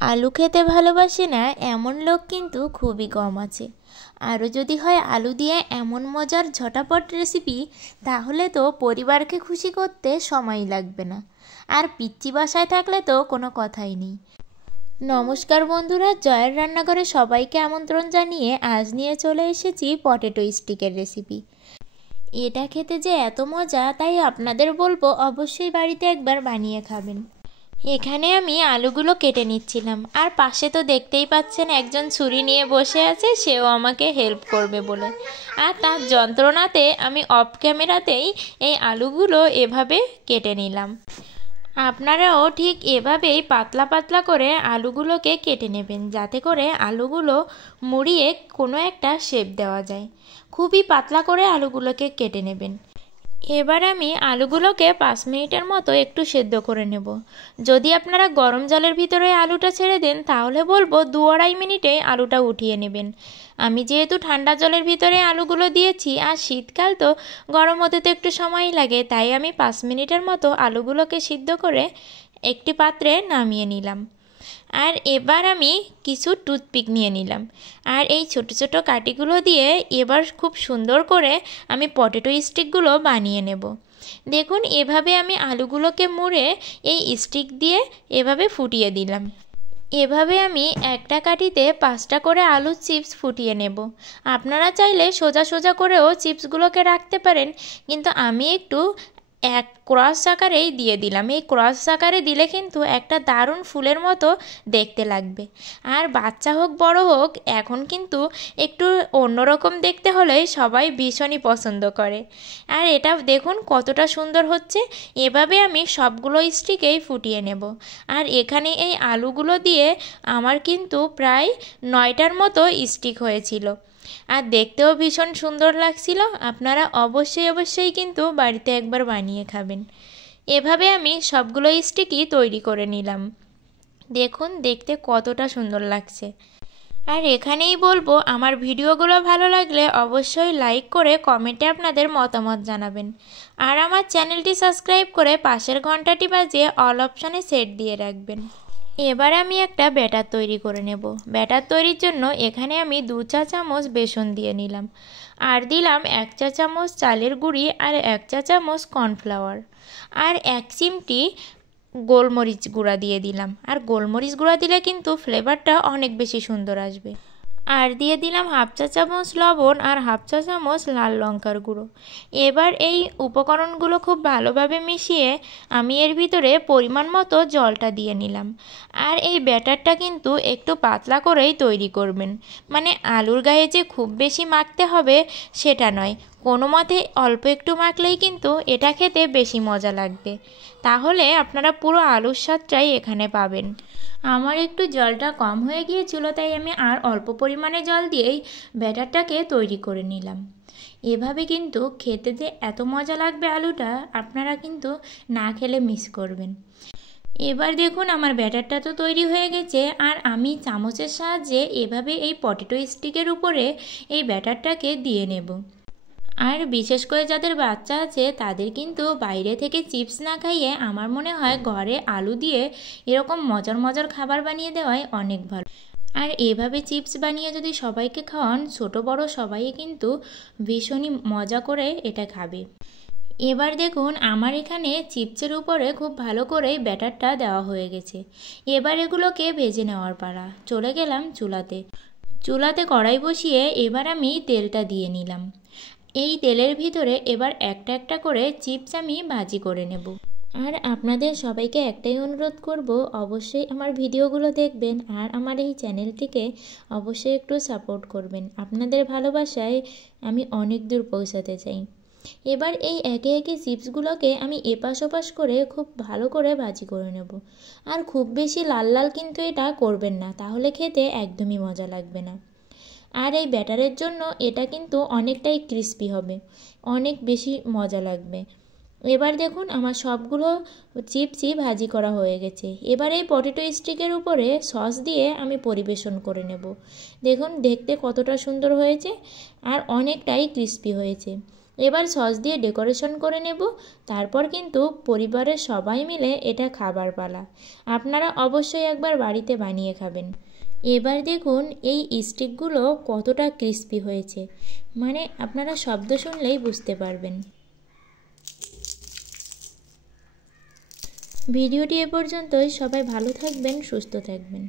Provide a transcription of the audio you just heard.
আলু খেতে ভালোবাসে না এমন লোক কিন্তু খুবই কম আছে। আরও যদি হয় আলু দিয়ে এমন মজার ঝটাপট রেসিপি, তাহলে তো পরিবারকে খুশি করতে সময় লাগবে না। আর পিচ্চি বাসায় থাকলে তো কোনো কথাই নেই। নমস্কার বন্ধুরা, জয়ের রান্নাঘরে সবাইকে আমন্ত্রণ জানিয়ে আজ নিয়ে চলে এসেছি পটেটো স্টিকের রেসিপি। এটা খেতে যে এত মজা, তাই আপনাদের বলবো অবশ্যই বাড়িতে একবার বানিয়ে খাবেন। এখানে আমি আলুগুলো কেটে নিচ্ছিলাম, আর পাশে তো দেখতেই পাচ্ছেন একজন ছুরি নিয়ে বসে আছে, সেও আমাকে হেল্প করবে বলে। আর তার যন্ত্রণাতে আমি অফ ক্যামেরাতেই এই আলুগুলো এভাবে কেটে নিলাম। আপনারাও ঠিক এভাবেই পাতলা পাতলা করে আলুগুলোকে কেটে নেবেন, যাতে করে আলুগুলো মুড়িয়ে কোনো একটা শেপ দেওয়া যায়। খুবই পাতলা করে আলুগুলোকে কেটে নেবেন। এবার আমি আলুগুলোকে 5 মিনিটের মতো একটু সেদ্ধ করে নেব। যদি আপনারা গরম জলের ভিতরে আলুটা ছেড়ে দেন, তাহলে বলবো 2-2.5 মিনিটে আলুটা উঠিয়ে নেবেন। আমি যেহেতু ঠান্ডা জলের ভিতরে আলুগুলো দিয়েছি, আর শীতকাল তো গরম হতে তো একটু সময় লাগে, তাই আমি 5 মিনিটের মতো আলুগুলোকে সিদ্ধ করে একটি পাত্রে নামিয়ে নিলাম। আর এবার আমি কিছু টুথপিক নিয়ে নিলাম, আর এই ছোট ছোট কাঠিগুলো দিয়ে এবার খুব সুন্দর করে আমি পটেটো স্টিকগুলো বানিয়ে নেব। দেখুন, এভাবে আমি আলুগুলোকে মুড়ে এই স্টিক দিয়ে এভাবে ফুটিয়ে দিলাম। এভাবে আমি একটা কাঠিতে 5টা করে আলুর চিপস ফুটিয়ে নেব। আপনারা চাইলে সোজা সোজা করেও চিপসগুলোকে রাখতে পারেন, কিন্তু আমি একটু এক ক্রস আকারেই দিয়ে দিলাম। এই ক্রস আকারে দিলে কিন্তু একটা দারুণ ফুলের মতো দেখতে লাগবে। আর বাচ্চা হোক বড় হোক, এখন কিন্তু একটু অন্যরকম দেখতে হলে সবাই ভীষণই পছন্দ করে। আর এটা দেখুন কতটা সুন্দর হচ্ছে। এভাবে আমি সবগুলো স্টিকেই ফুটিয়ে নেব। আর এখানে এই আলুগুলো দিয়ে আমার কিন্তু প্রায় 9টার মতো স্টিক হয়েছিল, আর দেখতেও ভীষণ সুন্দর লাগছিল। আপনারা অবশ্যই কিন্তু বাড়িতে একবার বানিয়ে খাবেন। এভাবে আমি সবগুলো স্টিকই তৈরি করে নিলাম। দেখুন দেখতে কতটা সুন্দর লাগছে। আর এখানেই বলবো, আমার ভিডিওগুলো ভালো লাগলে অবশ্যই লাইক করে কমেন্টে আপনাদের মতামত জানাবেন। আর আমার চ্যানেলটি সাবস্ক্রাইব করে পাশের ঘন্টাটি বাজিয়ে অল অপশানে সেট দিয়ে রাখবেন। এবার আমি একটা ব্যাটার তৈরি করে নেব। ব্যাটার তৈরির জন্য এখানে আমি 2 চা চামচ বেসন দিয়ে নিলাম, আর দিলাম 1 চা চামচ চালের গুঁড়ি, আর 1 চা চামচ কর্নফ্লাওয়ার, আর 1 চিমটি গোলমরিচ গুঁড়া দিয়ে দিলাম। আর গোলমরিচ গুঁড়া দিলে কিন্তু ফ্লেভারটা অনেক বেশি সুন্দর আসবে। আর দিয়ে দিলাম 1/2 চা চামচ লবণ, আর 1/2 চা চামচ লাল লঙ্কার গুঁড়ো। এবার এই উপকরণগুলো খুব ভালোভাবে মিশিয়ে আমি এর ভিতরে পরিমাণ মতো জলটা দিয়ে নিলাম। আর এই ব্যাটারটা কিন্তু একটু পাতলা করেই তৈরি করবেন, মানে আলুর গায়ে যে খুব বেশি মাখতে হবে সেটা নয়, কোনো মতে অল্প একটু মাখলেই কিন্তু এটা খেতে বেশি মজা লাগবে। তাহলে আপনারা পুরো আলুর স্বাদটাই এখানে পাবেন। আমার একটু জলটা কম হয়ে গিয়েছিল, তাই আমি আর অল্প পরিমাণে জল দিয়েই ব্যাটারটাকে তৈরি করে নিলাম। এভাবে কিন্তু খেতে যে এত মজা লাগবে আলুটা, আপনারা কিন্তু না খেলে মিস করবেন। এবার দেখুন আমার ব্যাটারটা তো তৈরি হয়ে গেছে, আর আমি চামচের সাহায্যে এভাবে এই পটেটো স্টিকের উপরে এই ব্যাটারটাকে দিয়ে নেব। আর বিশেষ করে যাদের বাচ্চা আছে, তাদের কিন্তু বাইরে থেকে চিপস না খাইয়ে আমার মনে হয় ঘরে আলু দিয়ে এরকম মজার মজার খাবার বানিয়ে দেওয়াই অনেক ভালো। আর এভাবে চিপস বানিয়ে যদি সবাইকে খাওয়ান, ছোট বড় সবাই কিন্তু ভীষণই মজা করে এটা খাবে। এবার দেখুন আমার এখানে চিপসের উপরে খুব ভালো করে ব্যাটারটা দেওয়া হয়ে গেছে। এবার এগুলোকে ভেজে নেওয়ার পালা। চলে গেলাম চুলাতে কড়াই বসিয়ে এবার আমি তেলটা দিয়ে নিলাম। এই তেলের ভিতরে এবার একটা একটা করে চিপস আমি ভাজি করে নেব। আর আপনাদের সবাইকে একটাই অনুরোধ করব, অবশ্যই আমার ভিডিওগুলো দেখবেন, আর আমার এই চ্যানেলটিকে অবশ্যই একটু সাপোর্ট করবেন। আপনাদের ভালোবাসায় আমি অনেক দূর পৌঁছাতে চাই। এবার এই একে একে চিপসগুলোকে আমি এপাশ ওপাশ করে খুব ভালো করে ভাজি করে নেব। আর খুব বেশি লাল লাল কিন্তু এটা করবেন না, তাহলে খেতে একদমই মজা লাগবে না। আর এই ব্যাটারের জন্য এটা কিন্তু অনেকটাই ক্রিস্পি হবে, অনেক বেশি মজা লাগবে। এবার দেখুন আমার সবগুলো চিপসই ভাজি করা হয়ে গেছে। এবার এই পটেটো স্টিকের উপরে সস দিয়ে আমি পরিবেশন করে নেব। দেখুন দেখতে কতটা সুন্দর হয়েছে, আর অনেকটাই ক্রিস্পি হয়েছে। এবার সস দিয়ে ডেকোরেশন করে নেব, তারপর কিন্তু পরিবারের সবাই মিলে এটা খাবার পালা। আপনারা অবশ্যই একবার বাড়িতে বানিয়ে খাবেন। এবার দেখুন এই স্টিকগুলো কতটা ক্রিস্পি হয়েছে, মানে আপনারা শব্দ শুনলেই বুঝতে পারবেন। ভিডিওটি এ পর্যন্তই। সবাই ভালো থাকবেন, সুস্থ থাকবেন।